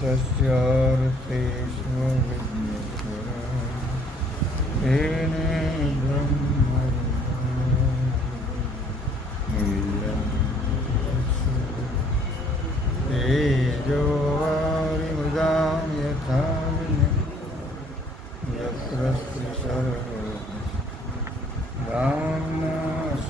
तस्यार्थे स्वविज्ञेश्वर तेने ब्रह्म तेजो वारिमृदां यथा यत्र सर्वं दाम्नासेन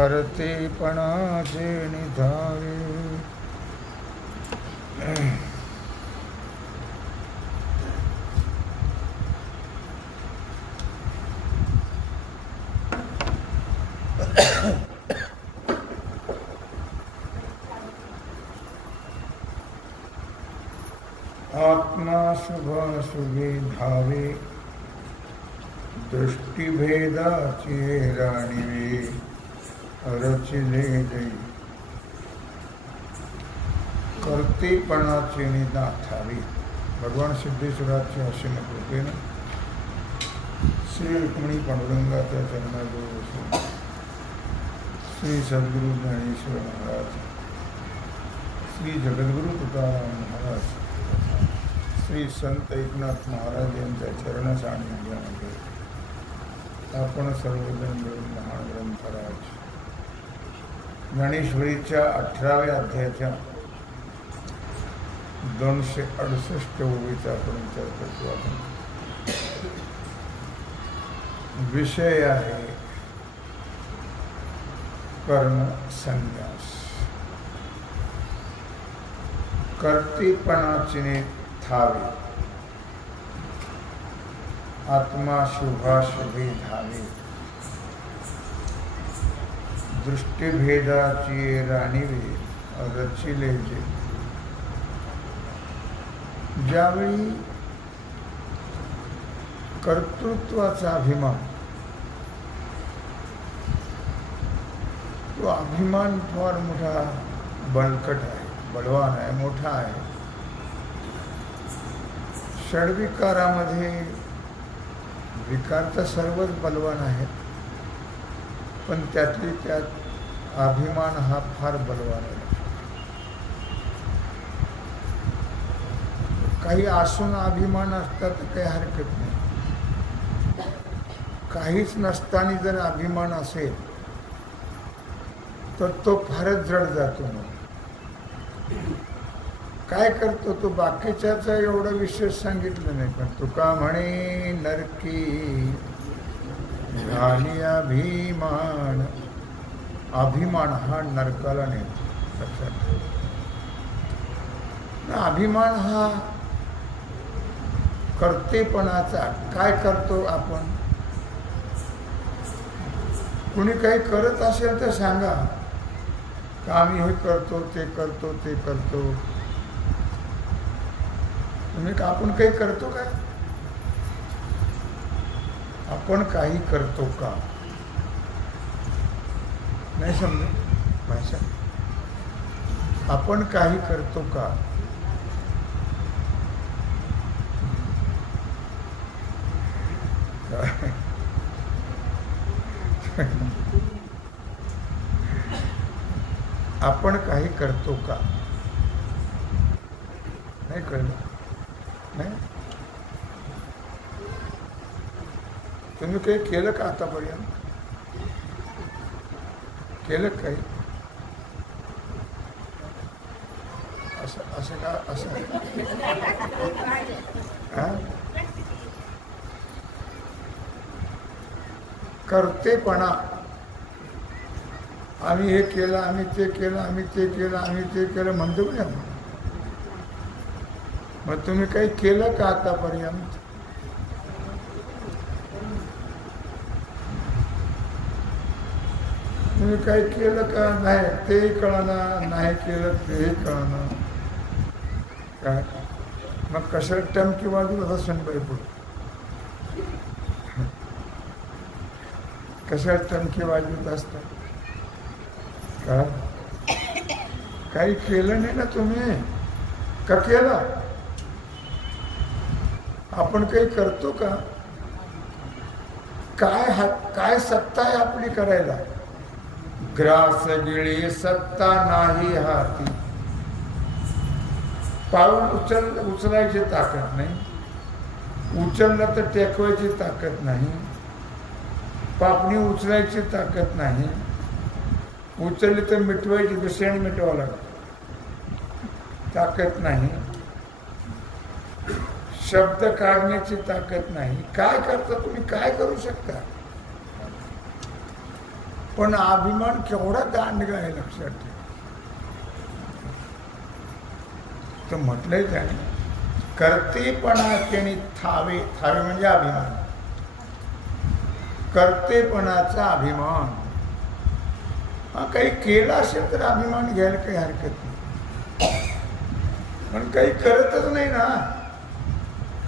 करतेपणाचे निधावे आत्मा शुभाशुभे धावे दृष्टिभेदाची राणीवे रचिले जै कर्तेपणाचे निधावे. भगवान सिद्धेश्वराच्या असीम कृपेनं श्री रुक्मिणी पांडुरंगाच्या चरणाजवळ बसून श्री सद्गुरु ज्ञानेश्वर महाराज, श्री जगद्गुरु तुकाराम महाराज, श्री संत एकनाथ महाराज यांच्या चरण सान्निध्यामध्ये आपण सर्वजण मिळून महान ग्रंथराज ज्ञानेश्वरीच्या 18व्या अध्यायाच्या 268 ओळीचा आपण विचार करतो. आपण विषय आहे कर्म संन्यास. कर्तेपणाचे थावे आत्मा शुभाशुभे धावे दृष्टिभेदाची राणीवे रचिले जे. ज्यावेळी कर्तृत्वाचा अभिमान, तो अभिमान फार मोठा बळकट आहे, बलवान आहे, मोठा आहे. षड्विकारामध्ये विकार तर सर्वच बलवान आहेत, पण त्यातली त्यात अभिमान हा फार बलवान आहे. काही असून अभिमान असता तर काही हरकत नाही. काहीच नसताना जर अभिमान असेल तर तो फारच जड जातो. काय करतो तो? बाकीच्याचा एवढं विशेष सांगितलं नाही, पण तुका म्हणे नरकी झाली अभिमान. अभिमान हा नरकाला नेतो. लक्षात ठेवा. अभिमान हा कर्तेपणाचा. काय करतो आपण? कुणी काही करत असेल तर सांगा का आम्ही हे करतो, ते करतो, ते करतो. तुम्ही का आपण काही करतो काय? आपण काही करतो का? नाही समजलं भाषा. आपण काही करतो का? आपण काही करतो का? नाही कळलं? नाही. तुम्ही काही केलं का आतापर्यंत? केलं काही? असं का? असं कर्तेपणा. आम्ही हे केलं, आम्ही ते केलं, आम्ही ते केलं, आम्ही ते केलं म्हणतो का? मग तुम्ही काही केलं का आतापर्यंत? तुम्ही काही केलं का? नाही. तेही कळणार, नाही केलं तेही कळणार. काय मग कशाला टमकी वाजून असा शंभर पुढे कशाला टमकी वाजवत असतात? काय काही केलं नाही ना तुम्ही, का केलं? आपण काही करतो का? काय सत्ता आहे आपली करायला? ग्रास गिळी सत्ता नाही हाती. पाऊल उचलायची ताकद नाही, उचललं तर टेकवायची ताकद नाही, पापणी उचलायची ताकद नाही, उचलली तर मिटवायची, दुसऱ्याने मिटवावं लागतं, ताकद नाही, शब्द काढण्याची ताकद नाही. काय करता तुम्ही? काय करू शकता? पण अभिमान केवढा दांडगा आहे लक्षात ठेवा. तर म्हटलंय त्याने, कर्तेपणाचे थावे, थावे म्हणजे अभिमान, कर्तेपणाचा अभिमान. हा, काही केलं असेल तर अभिमान घ्यायला काही हरकत नाही, पण काही करतच नाही ना,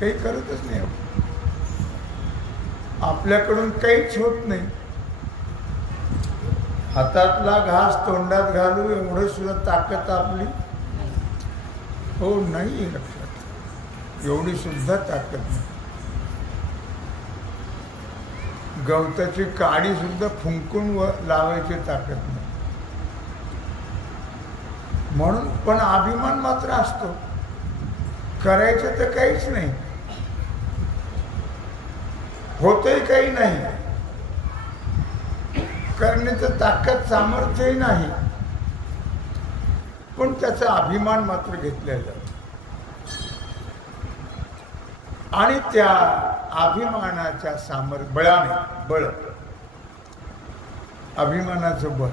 काही करतच नाही. आपल्याकडून काहीच होत नाही. हातातला घास तोंडात घालू एवढं सुद्धा ताकद आपली हो नाही. लक्षात, एवढी सुद्धा ताकद नाही. गवताची काडी सुद्धा फुंकून लावायची ताकद नाही. म्हणून पण अभिमान मात्र असतो. करायचं तर काहीच नाही, होतही काही नाही, करण्याचं ताकद सामर्थ्यही नाही, पण त्याचा अभिमान मात्र घेतला जातो. आणि त्या अभिमानाच्या बळाने, बळ, अभिमानाचं बळ,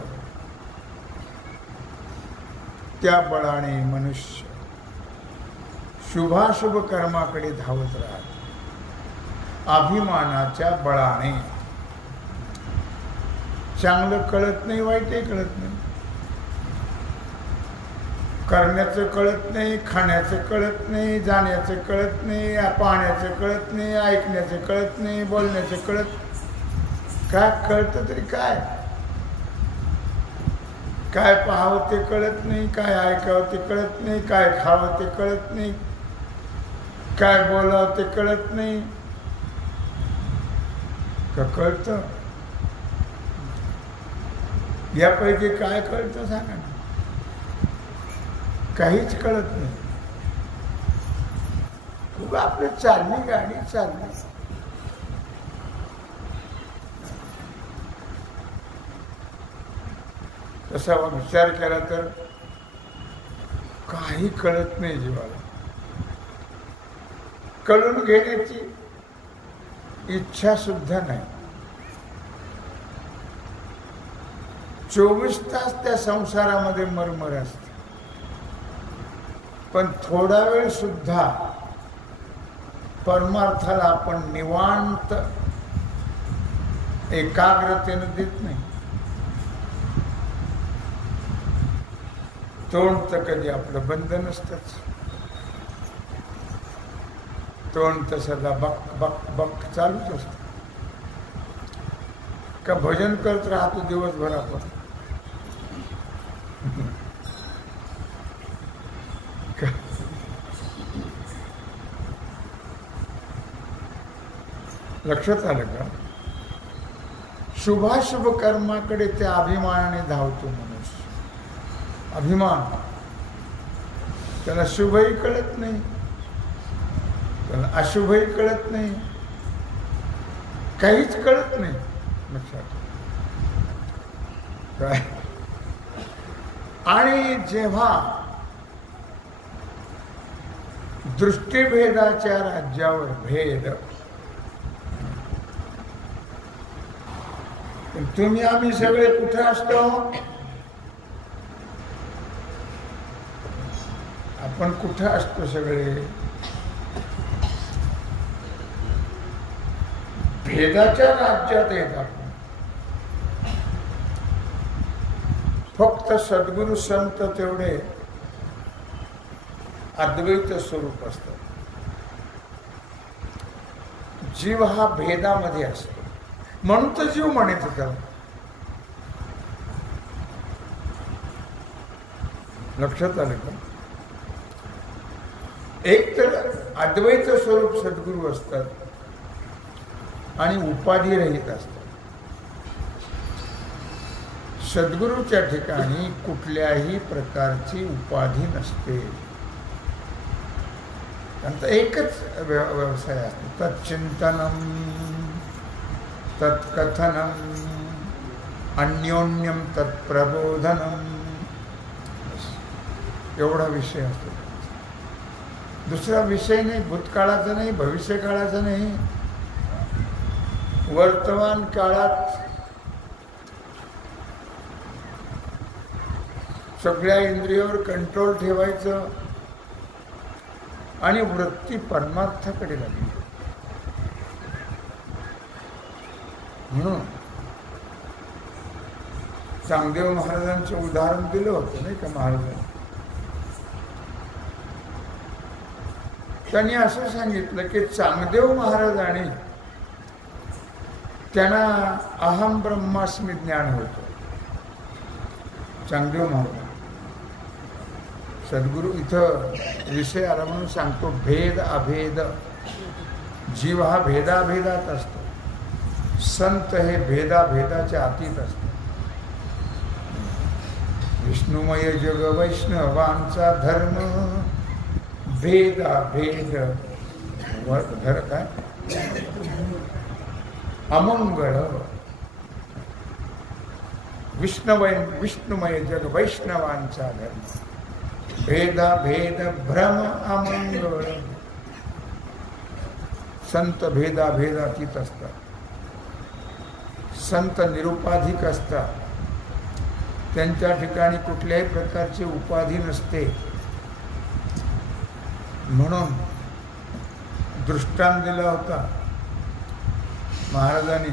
त्या बळाने मनुष्य शुभाशुभ कर्माकडे धावत राहत. अभिमानाच्या बळाने चांगलं कळत नाही, वाईटही कळत नाही, करण्याचं कळत नाही, खाण्याचं कळत नाही, जाण्याचं कळत नाही, पाहण्याचं कळत नाही, ऐकण्याचं कळत नाही, बोलण्याचं कळत. काय कळतं तरी काय? काय पाहावं ते कळत नाही, काय ऐकावं ते कळत नाही, काय खावं ते कळत नाही, काय बोलावं ते कळत नाही. का कळतं? यापैकी काय कळतं सांगा ना? काहीच कळत नाही. उगा आपली चालली गाडी चालली. तसा विचार केला तर काही कळत नाही जीवाला. कळून घेण्याची इच्छा सुद्धा नाही. 24 तास त्या संसारामध्ये मरमर असते, पण थोडा वेळ सुद्धा परमार्थाला आपण निवांत एकाग्रतेनं देत नाही. तोंड तर कधी आपलं बंद नसतंच. तोंड तर सदा बक बक बक चालूच असतं. का भजन करत राहतो दिवसभर आपण? लक्षात आलं का? शुभाशुभ कर्माकडे त्या अभिमानाने धावतो मनुष्य. अभिमान, त्याला शुभही कळत नाही, त्याला अशुभही कळत नाही, काहीच कळत नाही. लक्षात काय? आणि जेव्हा दृष्टीभेदाच्या राज्यावर भेद, तुम्ही आम्ही सगळे कुठे असतो? आपण कुठे असतो सगळे? भेदाच्या राज्यात येत आपण. फक्त सद्गुरु संत तेवढे अद्वैत स्वरूप असतात. जीव हा भेदामध्ये असतो, म्हणून तर जीव म्हणायचं त्याला. लक्षात आलं का? एक तर अद्वैत स्वरूप सद्गुरू असतात आणि उपाधी रहित असतात. सद्गुरूच्या ठिकाणी कुठल्याही प्रकारची उपाधी नसते. त्यांचा एकच व्यवसाय असतो, तच्चिंतनम तत्कथनम अन्योन्यम तत्प्रबोधनम, एवढा विषय असतो. दुसरा विषय नाही, भूतकाळाचा नाही, भविष्यकाळाचा नाही. वर्तमान काळात सगळ्या इंद्रियावर कंट्रोल ठेवायचं आणि वृत्ती परमार्थाकडे लागली. म्हणून चांगदेव महाराजांचं उदाहरण दिलं होतं नाही का महाराजांनी. त्यांनी असं सांगितलं की चांगदेव महाराजांनी त्यांना अहम ब्रह्मास्मी ज्ञान होतं. चांगदेव महाराज सद्गुरू इथं विषय आला म्हणून सांगतो, भेद अभेद. जीव हा भेदाभेदात असतो, संत हे भेदाभेदाच्या अतीत असतात. विष्णुमय जग वैष्णवांचा धर्म, भेदाभेद धर काय अमंगळ. विष्णुमय जग वैष्णवांचा धर्म, भेदाभेद भ्रम अमंगळ. संत भेदाभेदातीत असतात, संत निरुपाधिक असतात. त्यांच्या ठिकाणी कुठल्याही प्रकारची उपाधी नसते. म्हणून दृष्टांत दिला होता महाराजांनी,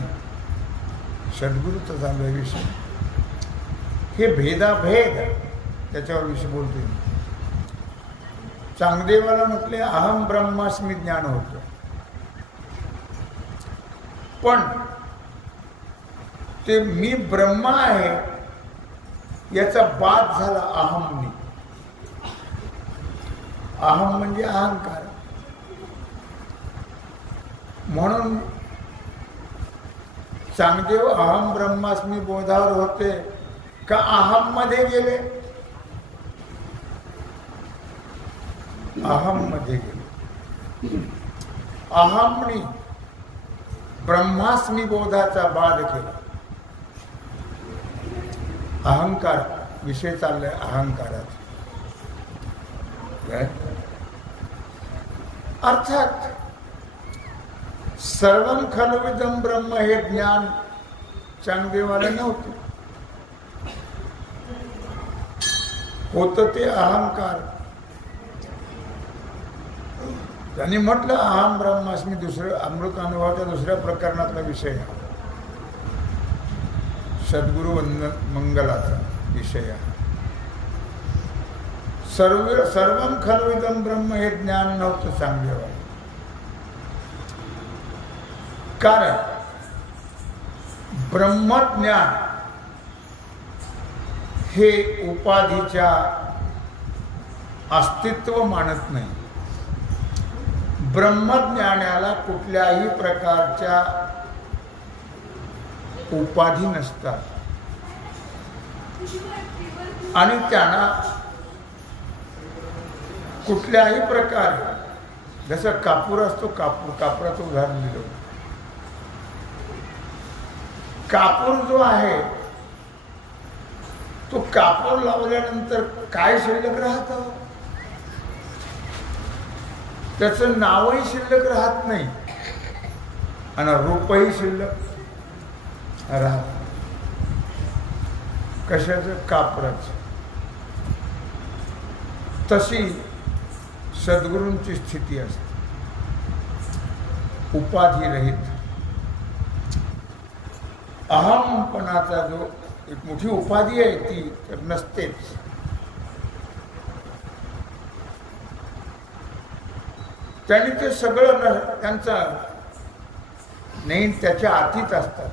सद्गुरूचा झाला विषय. हे भेदाभेद त्याच्यावर विषय बोलतोय. चांगदेवाला म्हटले अहम ब्रह्मास्मी ज्ञान होतं, पण ते मी ब्रह्मा आहे याचा बाद झाला अहमनी. अहम म्हणजे अहंकार. म्हणून चांगदेव अहम ब्रह्मास्मी बोधावर होते का अहम मध्ये गेले? अहम मध्ये गेले. अहमनी ब्रह्मास्मी बोधाचा बाद केला. अहंकार विषय चाललाय अहंकाराचा. अर्थात सर्वं खलविदं ब्रह्म हे ज्ञान चांगदेवाला नव्हतं. होतं ते अहंकार. त्यांनी म्हटलं अहम ब्रह्मास्मी. दुसरं अमृत अनुभवाच्या दुसऱ्या प्रकरणातला विषय, सद्गुरु मंगलाचा विषय. सर्वं खलविदं ब्रह्म हे ज्ञान नव्हतं चांगदेवाला. कारण ब्रह्मज्ञान हे उपाधीच्या अस्तित्व मानत नाही. ब्रह्मज्ञानाला कुठल्याही प्रकारच्या उपाधी नसतात आणि त्यांना कुठल्याही प्रकारे, जसं कापूर असतो, कापराचं उदाहरण दिलं. कापूर जो आहे तो कापूर लावल्यानंतर काय शिल्लक राहतं? त्याचं नावही शिल्लक राहत नाही आणि रूपही शिल्लक राहत. कशाचं? कापराचं. तशी सद्गुरूंची स्थिती असते, उपाधी रहित. अहमपणाचा जो एक मोठी उपाधी आहे ती तर नसतेच. त्यांनी ते सगळं त्यांचा नाही, त्याच्या आतीत असतात.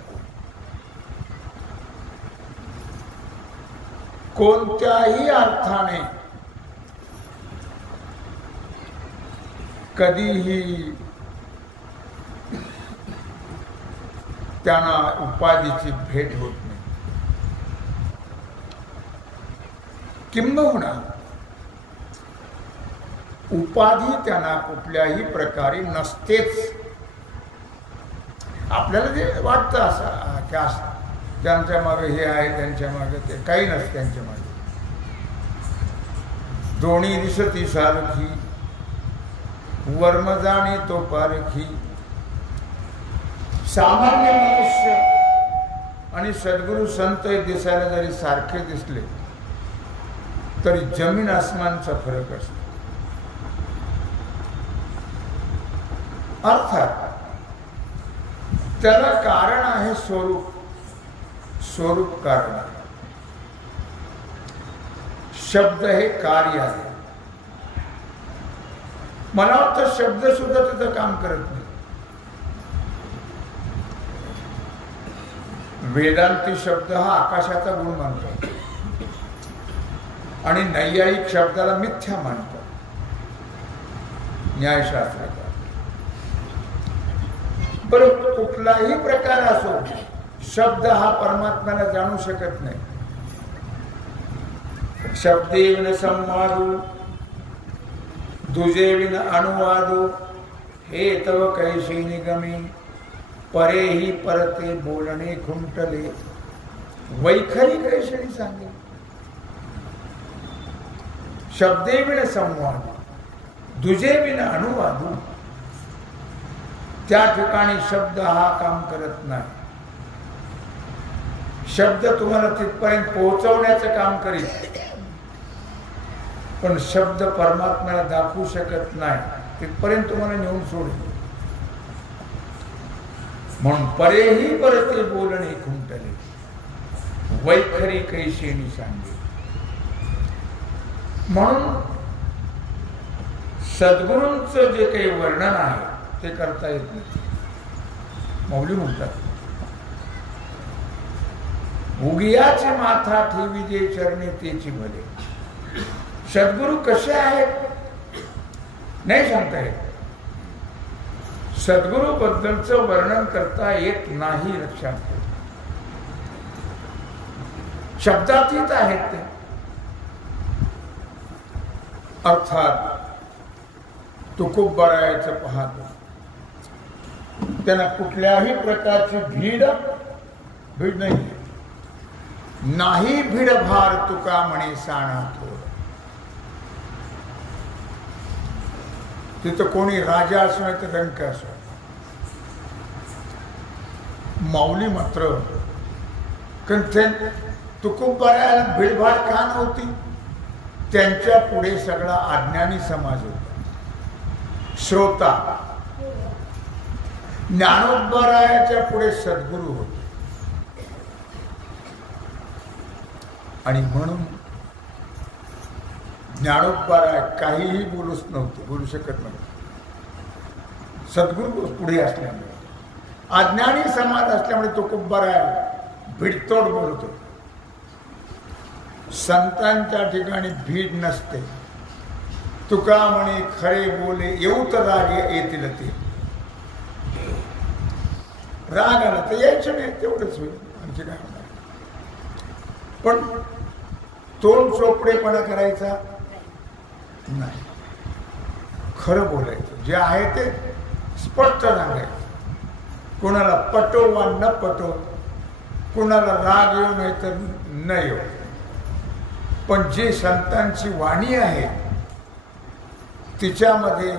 कोणत्याही अर्थाने कधीही त्यांना उपाधीची भेट होत नाही. किंबहुना उपाधी त्यांना कुठल्याही प्रकारे नसतेच. आपल्याला जे वाटतं असं की असं ज्यांच्या मागे हे आहे त्यांच्या मागे ते काही नसतं. त्यांच्या मागे दोन्ही दिसती सारखी वर्म जाणे तो पारखी. सामान्य मनुष्य आणि सद्गुरू संत दिसायला जरी सारखे दिसले तरी जमीन आसमानचा फरक असतो. अर्थात त्याला कारण आहे स्वरूप. स्वरूप कारण आहे. शब्द हे कार्य आहे. मला वाटतं शब्द सुद्धा तिथं काम करत नाही. वेदांती शब्द हा आकाशाचा गुण मानतो आणि नैयायिक शब्दाला मिथ्या मानतो. न्यायशास्त्राचा बरोबर कुठलाही प्रकार असो, शब्द हा परमात्म्याला जाणू शकत नाही. शब्देन संवादू दुजे विन अनुवादू हे तव कैशी निगमी परेही परते बोलणे खुंटले वैखरी कैशणी सांगे. शब्दे विन संवाद दुजे विन अनुवादू. त्या ठिकाणी शब्द हा काम करत नाही. शब्द तुम्हाला तिथपर्यंत पोहोचवण्याचं काम करीत, पण शब्द परमात्म्याला दाखवू शकत नाही. तिथपर्यंत तुम्हाला नेऊन सोडेल. म्हणून परेही परते बोलणे खुंटले वैखरी कैशेनी सांगे. म्हणून सद्गुरूंचं जे काही वर्णन आहे ते करता येत नाही. मौली म्हणतात उगियाचे माथा ठेवी जे चरणे तेची भले. सद्गुरू कसे आहेत नाही सांगता येत. सद्गुरू बद्दलचं वर्णन करता येत नाही. लक्षात ठेव. शब्दातीत आहेत ते. अर्थात तुकोबारायाचं पाहतो त्यांना कुठल्याही प्रकारची भीड नाही. भीड भार तुका म्हणे साणा थोर. तिथं कोणी राजा असो नाही तर रंक असो. माऊली मात्र तुकोबारायाला भीडभाड का नव्हती. त्यांच्या पुढे सगळा अज्ञानी समाज होता. श्रोता. ज्ञानोबारायाच्या पुढे सद्गुरू होते. आणि म्हणून ज्ञानोबाराय काहीही बोलू शकत नव्हते. सद्गुरू पुढे असल्यामुळे, अज्ञानी समाज असल्यामुळे तुकोबाराय भिडतोड बोलत होते. संतांच्या ठिकाणी भीड नसते. तुका म्हणे खरे बोले येऊ तर राग येतील ते. राग आला तर यायचं नाही, तेवढंच होईल. आणखी काय होणार. पण तोंड चोपडेपणा करायचा नाही. खरं बोलायचं. जे आहे ते स्पष्ट सांगायचं. कोणाला पटो वा न पटो, कोणाला राग येऊ नाही तर न येऊ, पण जे संतांची वाणी आहे तिच्यामध्ये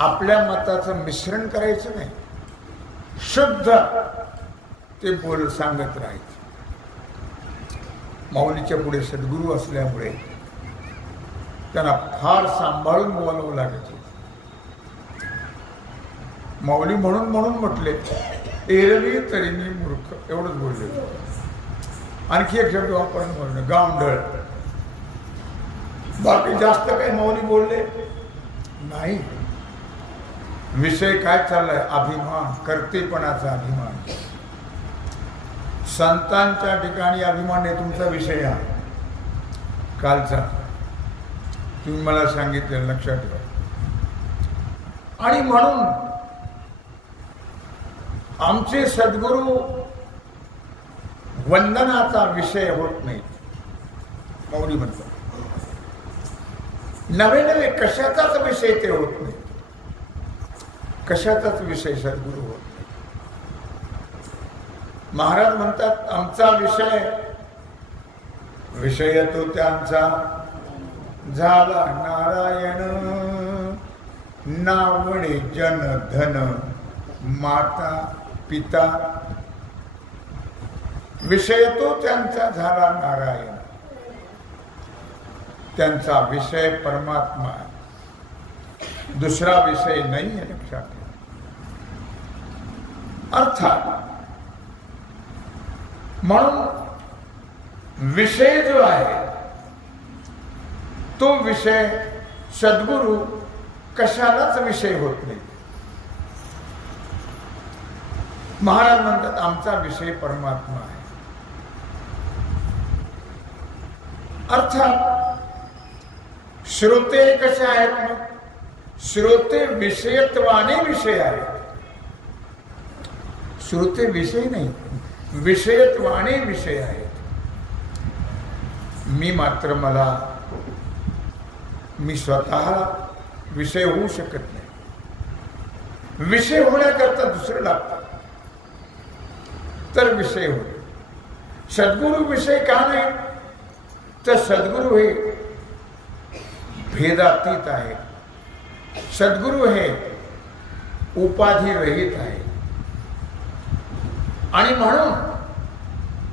आपल्या मताचं मिश्रण करायचं नाही. शुद्ध ते बोल सांगत राहायचं. माऊलीच्या पुढे सद्गुरू असल्यामुळे त्यांना फार सांभाळून बोलावं लागत. माऊली म्हणून म्हटले एरवी तरी मी मूर्ख, एवढंच बोलले. आणखी एक शब्द वापरून म्हणून गावंढळ. बाकी जास्त काही माऊली बोलले नाही. विषय काय चाललाय? अभिमान, कर्तेपणाचा अभिमान. संतांच्या ठिकाणी अभिमान हे तुमचा विषय आहे कालचा. तुम्ही मला सांगितलं, लक्षात ठेवा. आणि म्हणून आमचे सद्गुरू वंदनाचा विषय होत नाही. मौली म्हणतात नवे नवे कशाचाच विषय ते होत नाही. कशाचाच विषय सद्गुरू होत नाही. महाराज म्हणतात आमचा विषय तो त्यांचा झाला नारायण. नावणे जन धन माता पिता. विषय तो त्यांचा झाला नारायण. त्यांचा विषय परमात्मा आहे. दुसरा विषय नाही आहे. लक्षात ठेवा. अर्थात म्हणून विषय जो आहे तो विषय सद्गुरू कशालाच विषय होत नाही. महाराज म्हणतात आमचा विषय परमात्मा आहे. अर्थात श्रोते कसे आहेत मग? श्रोते विषयत्वाने विषय आहेत. श्रोते विषय नाही, विषयत्वाने विषय आहेत. मी स्वतः विषय होऊ शकत नाही. विषय होण्याकरता दुसरं लागतं तर विषय होईल. सद्गुरू विषय का नाही? तर सद्गुरू हे भेदातीत आहे. सद्गुरू हे उपाधी रहित आहे. आणि म्हणून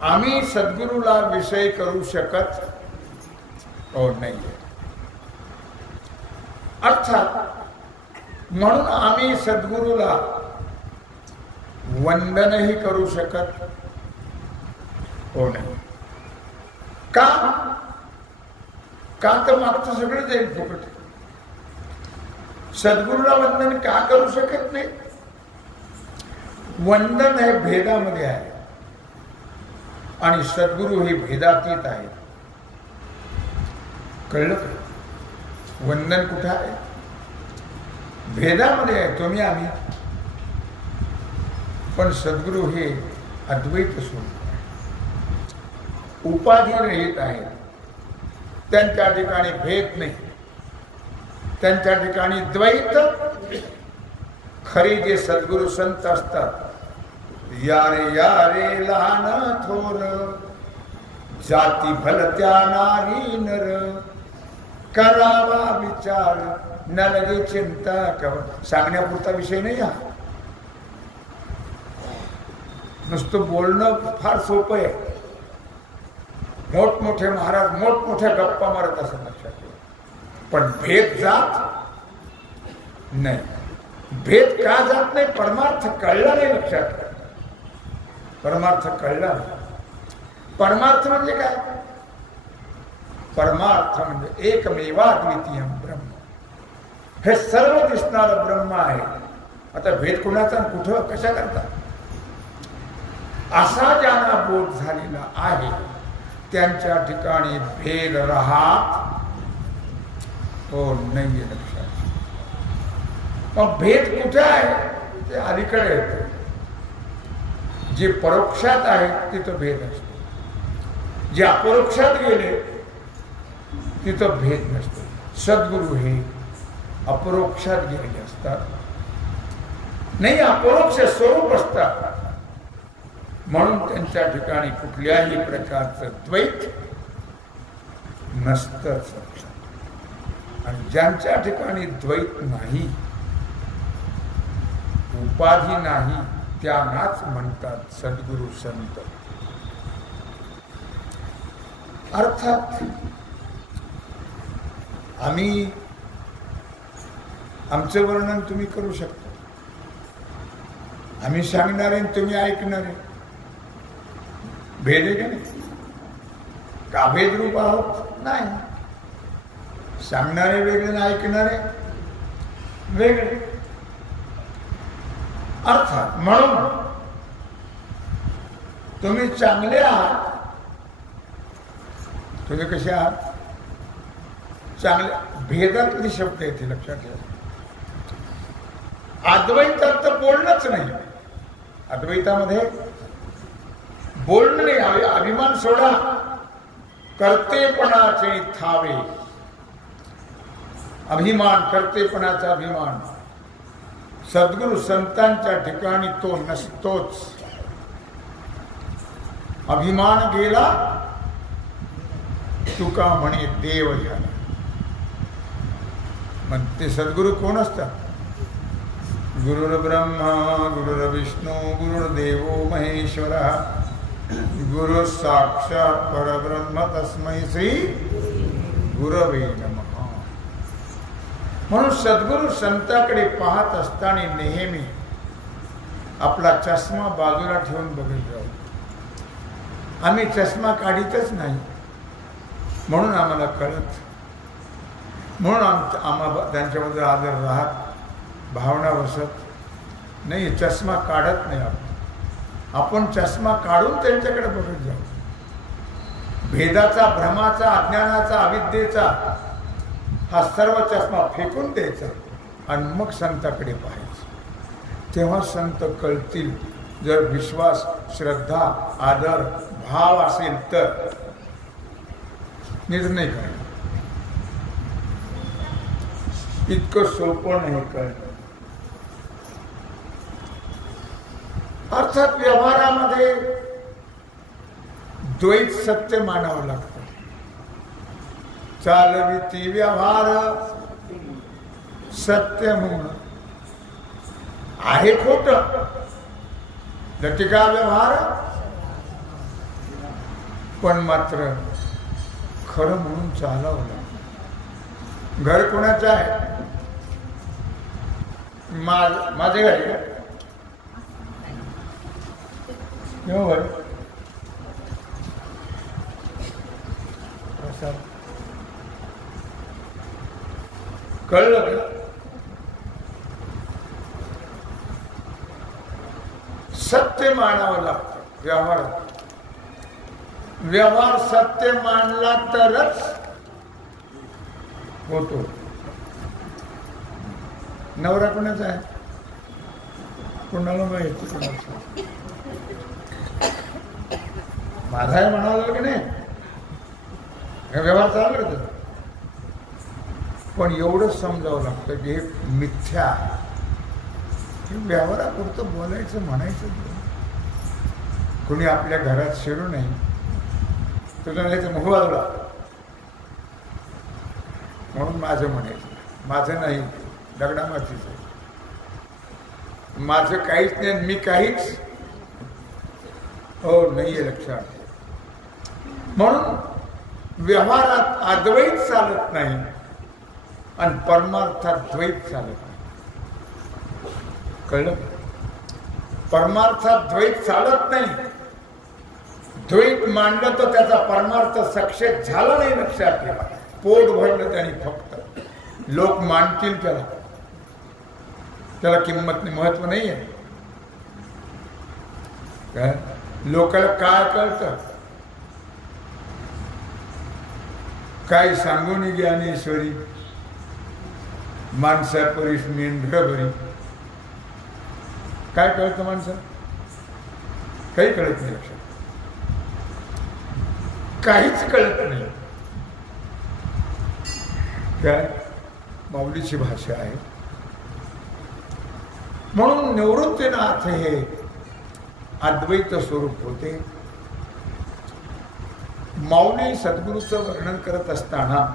आम्ही सद्गुरूला विषय करू शकत नाही. अर्थात म्हणून आम्ही सद्गुरूला वंदनही करू शकत नाही. का? तर मागचं सगळं जाईल फुकट. सद्गुरूला वंदन का करू शकत नाही? वंदन हे भेदामध्ये आहे आणि सद्गुरू हे भेदातीत आहे. कळलं का? वंदन कुठं आहे? भेदामध्ये आहे. तुम्ही आम्ही. पण सद्गुरू हे अद्वैत स्वरूप आहे. उपाधी रहित आहे. त्यांच्या ठिकाणी भेद नाही. त्यांच्या ठिकाणी द्वैत. खरे जे सद्गुरू संत असतात यारे यारे लहान थोर जाती भलत्या नारी नर करावा विचार न लगे चिंता कवर. सांगण्यापुरता विषय नाही हा. नुसतं बोलणं फार सोपं आहे. मोठमोठे महाराज मोठमोठ्या गप्पा मारत असं लक्षात ठेवा. पण भेद जात नाही. भेद का जात नाही? परमार्थ कळला नाही. लक्षात ठेवा. परमार्थ कळला. परमार्थ म्हणजे काय? परमार्थ म्हणजे एकमेवाद्वितीय ब्रह्म. हे सर्व दिसणारं ब्रह्म आहे. आता भेद कुणाचा कुठं कशा करता? असा ज्यांना बोध झालेला आहे त्यांच्या ठिकाणी भेद राहत हो नाही. लक्षात. मग भेद कुठे आहे? ते अलीकडे येतो. जे परोक्षात आहे तिथं भेद असतो. जे अपरोक्षात गेले तिथं भेद नसतो. सद्गुरू हे अपरोक्षात गेलेले असतात. नाही, अपरोक्ष स्वरूप असतात. म्हणून त्यांच्या ठिकाणी कुठल्याही प्रकारचं द्वैत नसतंच. आणि ज्यांच्या ठिकाणी द्वैत नाही, उपाधी नाही, त्यांनाच म्हणतात सद्गुरू संत. अर्थात आम्ही आमचं वर्णन तुम्ही करू शकता. आम्ही सांगणारे तुम्ही ऐकणारे. भेद आहे का नाही? का भेद रूप आहोत? नाही. सांगणारे वेगळे ना ऐकणारे वेगळे. अर्थात म्हणून तुम्ही चांगले आहात. तुम्ही कसे आहात? चांगले. भेदातले शब्द येते. लक्षात ठेवा. अद्वैतात तर बोलणंच नाही. अद्वैतामध्ये बोलणं नाही. अभिमान सोडा. कर्तेपणाचे थावे. अभिमान, कर्तेपणाचा अभिमान सद्गुरु संतांच्या ठिकाणी तो नसतोच. अभिमान गेला तुका म्हणे देव झाला. मग ते सद्गुरु कोण असतात? गुरुर् ब्रह्मा गुरुर्विष्णू गुरुर्देवो महेश्वर गुरु साक्षात परब्रह्म तस्मै श्री गुरवे नमः. म्हणून सद्गुरु संताकडे पाहत असताना नेहमी आपला चष्मा बाजूला ठेवून बघत जाऊ. आम्ही चष्मा काढीतच नाही म्हणून आम्हाला कळत. म्हणून आम्हाला त्यांच्याबद्दल आदर राहत, भावना बसत नाही. चष्मा काढत नाही आपण चष्मा काढून त्यांच्याकडे बघत जाऊ. भेदाचा, भ्रमाचा, अज्ञानाचा, अविद्येचा हा सर्व चष्मा फेकून द्यायचा आणि मग संताकडे पाहायचं. तेव्हा संत कळतील. जर विश्वास, श्रद्धा, आदर, भाव असेल तर निर्णय करणं इतकं सोपं नाही कळणं. अर्थात व्यवहारामध्ये द्वैत सत्य मानावं लागतं. चालविती व्यवहार सत्य म्हणून आहे खोट. लटिका व्यवहार पण मात्र खरं म्हणून चालावं लागतं. घर कोणाचं आहे? माझे घर आहे. कळलं का? सत्य मानावं लागतं व्यवहार. व्यवहार सत्य मानला तरच होतो. नवरा कोणाचा आहे? कोणाला माहिती? कोणाचा? माझा आहे म्हणावं लागलं की नाही? व्यवहार चालू करतो. पण एवढंच समजावं लागतं की हे मिथ्या. हे व्यवहारापुरतं बोलायचं, म्हणायचं. कोणी आपल्या घरात शिरू नाही. तुझं नाही मुख बाजूला म्हणून माझं म्हणायचं. माझं नाही, दगडामाचीच आहे. माझं काहीच नाही, मी काहीच हो नाहीये लक्षात. म्हणून व्यवहारात अद्वैत चालत नाही आणि परमार्थात द्वैत चालत नाही. कळलं? परमार्थात द्वैत चालत नाही. द्वैत मांडलं तर त्याचा परमार्थ सक्सेस झाला नाही. लक्षात ठेवा. पोट भरलं त्याने फक्त. लोक मानतील त्याला किंमत नाही, महत्व नाही आहे. काय लोकांना काय कळतं? काय सांगून ज्ञानेश्वरी माणसा परीस मेंढर भरी. काय कळतं माणसं? काही कळत नाही. लक्षात काहीच कळत नाही. काय माऊलीची भाषा आहे. म्हणून निवृत्तीनाथ हे अद्वैत स्वरूप होते. माऊली सद्गुरूचं वर्णन करत असताना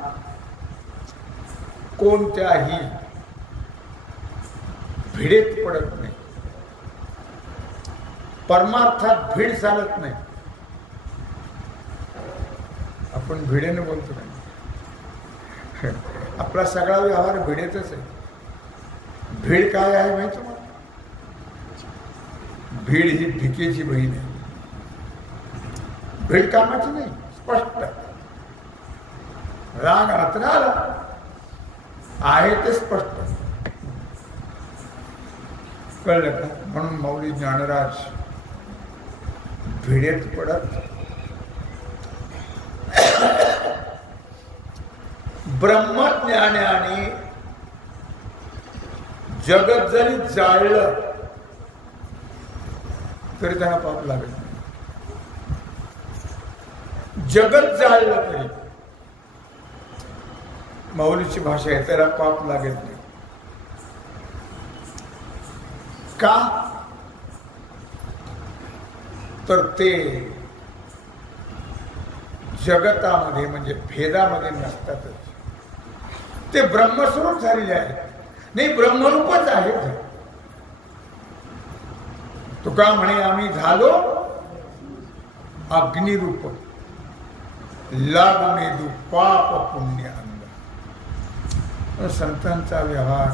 कोणत्याही भिडेत पडत नाही. परमार्थात भीड चालत नाही. आपण भिडेने बोलतो नाही. आपला सगळा व्यवहार भिडेतच आहे. भीड काय आहे माहिती मला? भीड ही भिकेची बहीण आहे. भीड कामाची नाही, स्पष्ट. राग आला आहे ते स्पष्ट. कळलं का? म्हणून माऊली ज्ञानराज भिडेत पडत ब्रह्मज्ञानाने जगत जरी जाळलं तरी त्यांना पाप लागत नाही. जगत जाळलं तरी माऊलीची भाषा आहे, त्याला पाप लागत नाही. का? तर ते जगतामध्ये म्हणजे भेदामध्ये नसतातच. ते ब्रह्मस्वरूप झालेले आहेत. नाही, ब्रह्मरूपच आहेत. तुका म्हणे आम्ही झालो अग्निरूप, लागणे दु पाप पुण्य अंग. संतांचा व्यवहार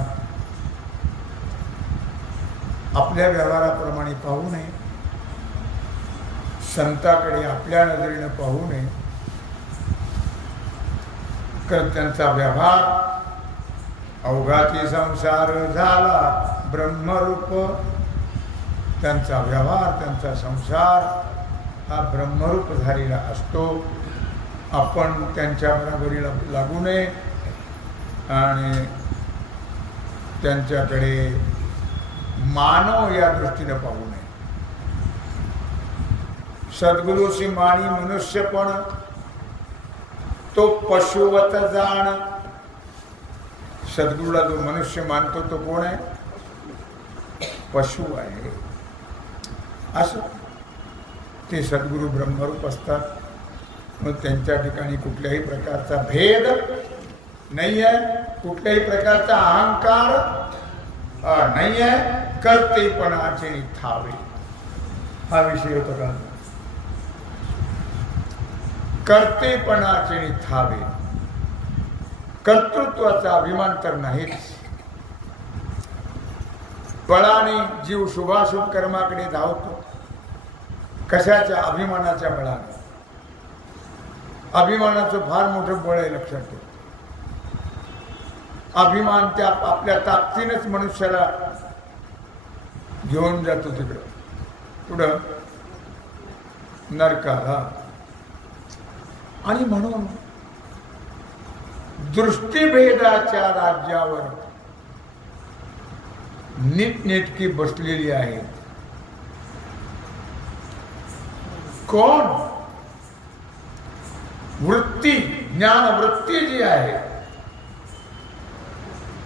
आपल्या व्यवहाराप्रमाणे पाहू नये, संताकडे आपल्या नजरेनं पाहू नये. कारण त्यांचा व्यवहार अवघाती संसार झाला ब्रह्मरूप. त्यांचा व्यवहार, त्यांचा संसार हा ब्रह्मरूप झालेला असतो. आपण त्यांच्या बरोबरीला लागू नये आणि त्यांच्याकडे मानव या दृष्टीने पाहू नये. सद्गुरूशी मानी मनुष्यपण, तो पशुवत जाण. सद्गुरूला जो मनुष्य मानतो तो कोण आहे? पशु आहे. असं ते सद्गुरू ब्रह्मरूप असतात. मग त्यांच्या ठिकाणी कुठल्याही प्रकारचा भेद नाही आहे, कुठल्याही प्रकारचा अहंकार नाही आहे. कर्तेपणाचे ठावे हा विषय होता का? कर्तेपणाचे ठावे, कर्तृत्वाचा अभिमान तर नाहीच. बळाने जीव शुभाशुभ कर्माकडे धावतो. कशाच्या? अभिमानाच्या बळाने. अभिमानाचं फार मोठं बळ आहे, लक्षात ठेव. अभिमान त्या आपल्या ताकदीनेच मनुष्याला घेऊन जातो तिकडं, पुढं नरकाला. आणि म्हणून दृष्टीभेदाच्या राज्यावर नीटनेटकी बसलेली आहे. कोण? वृत्ती, ज्ञान वृत्ती जी आहे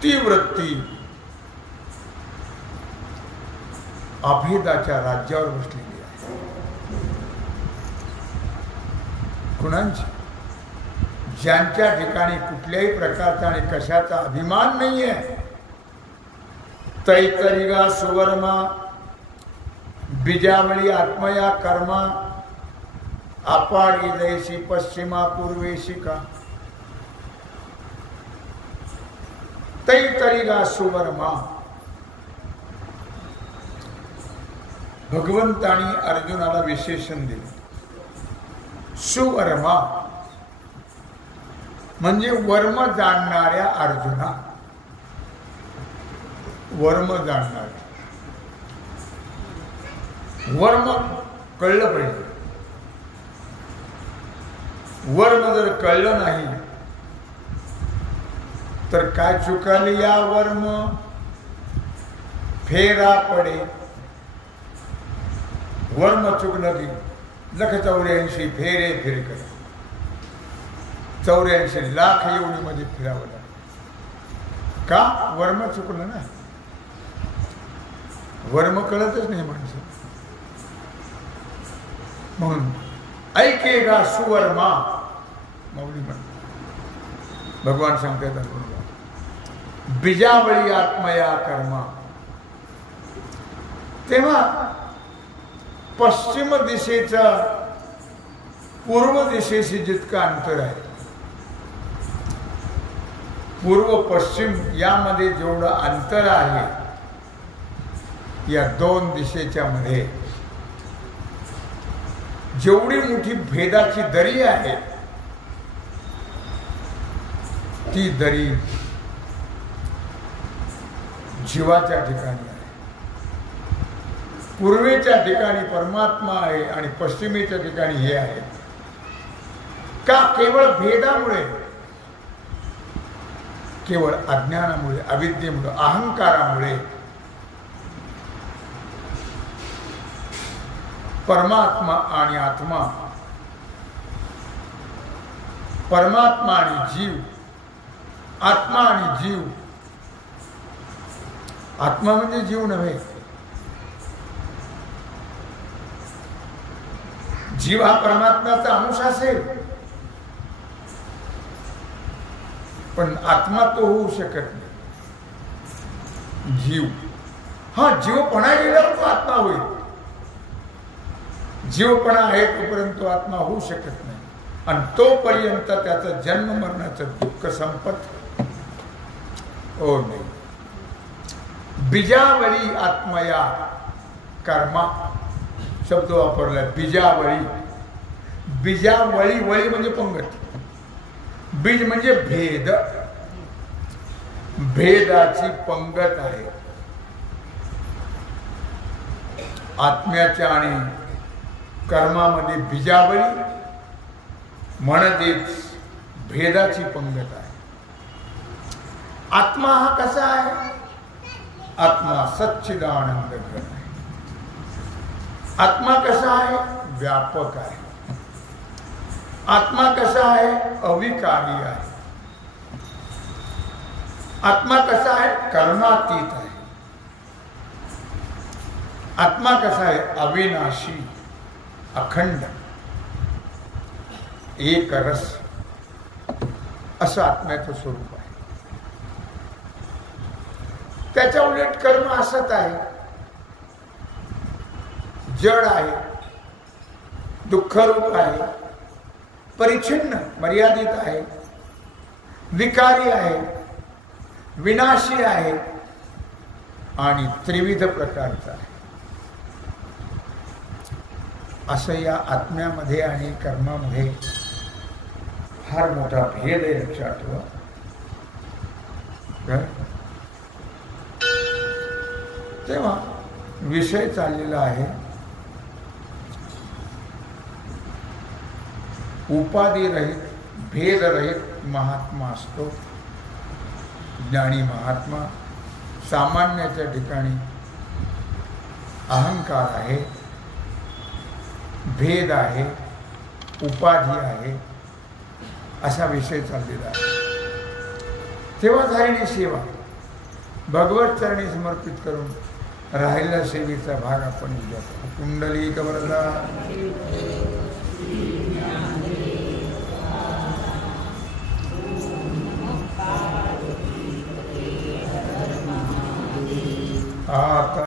ती वृत्ती अभेदाच्या राज्यावर बसलेली आहे. कुणाची? ज्यांच्या ठिकाणी कुठल्याही प्रकारचा आणि कशाचा अभिमान नाहीये. तैतरिगा सुवर्मा, बीजावळी आत्मया कर्मा, अपाडी जैसी पश्चिमा पूर्वेशिका. तैतरिगा सुवर्मा. भगवंतानी अर्जुनाला विशेषण दिले. सुवर्मा म्हणजे वर्म जाणणाऱ्या अर्जुना. वर्म जाणणार. वर्म कळलं पाहिजे. वर्म जर कळलं नाही तर काय चुकाले या वर्म फेरा पडे. वर्म चुकलं की 184 फेरे फिरकर 84 लाख एवढी मध्ये फिरावं लागलं. का? वर्म चुकलं ना. वर्म कळतच नाही माणसं. म्हणून ऐकेगा सुवर्मा माऊली म्हण. भगवान सांगतात बीजावळी आत्मया कर्मा. तेव्हा पश्चिम दिशेचा पूर्व दिशेशी जितकं अंतर आहे, पूर्व पश्चिम यामध्ये जेवढं अंतर आहे, या दोन दिशेच्या मध्ये जेवढी मोठी भेदाची दरी आहे, ती दरी जीवाच्या ठिकाणी आहे. पूर्वेच्या ठिकाणी परमात्मा आहे आणि पश्चिमेच्या ठिकाणी हे आहे. का? केवळ भेदामुळे. केवळ अज्ञानामुळे, अविद्येमुळे, अहंकारामुळे परमात्मा आणि आत्मा, परमात्मा आणि जीव, आत्मा आणि जीव, आत्मा म्हणजे जीव नव्हे, जीव हा परमात्म्याचा अंश असेल, पण आत्मा तो होऊ शकत नाही. जीव हा जीवपणा गेल्यावर तो आत्मा होईल. जीवपणा आहे तोपर्यंत तो आत्मा होऊ शकत नाही, आणि तोपर्यंत त्याचं जन्म मरणाचं दुःख संपत हो नाही. बीजावळी आत्मया कर्मा शब्द वापरला. बीजावळी, बीजावळी, वळी म्हणजे पंगत, बीज म्हणजे भेद, भेदाची पंगत आहे. आत्म्याच्या आणि कर्मामध्ये बीजावळी म्हणजेच भेदाची पंगत आहे. आत्मा हा कसा आहे? आत्मा सच्चिदानंद घन आहे. आत्मा कसा आहे? व्यापक आहे. आत्मा कसा आहे? अविकारी आहे. आत्मा कसा आहे? कर्मातीत आहे. आत्मा कसा आहे? अविनाशी, अखंड, एक रस, असं आत्म्याचं स्वरूप आहे. त्याच्या उलट कर्म असत आहे, जड आहे, दुःखरूप आहे, परिच्छिन्न, मर्यादित आहे, विकारी आहे, विनाशी आहे आणि त्रिविध प्रकारचा आहे. असं या आत्म्यामध्ये आणि कर्मामध्ये फार मोठा भेद आहे, लक्षात ठेवा. तेव्हा विषय चाललेला आहे उपाधी रहित, भेद रहित महात्मा असतो. ज्ञानी महात्मा. सामान्याच्या ठिकाणी अहंकार आहे, भेद आहे, उपाधी आहे, असा विषय चाललेला आहे. तेव्हा झालेली सेवा भगवत चरणी समर्पित करून राहिलेल्या सेवेचा भाग आपण उद्या कुंडलिक वरदा. आता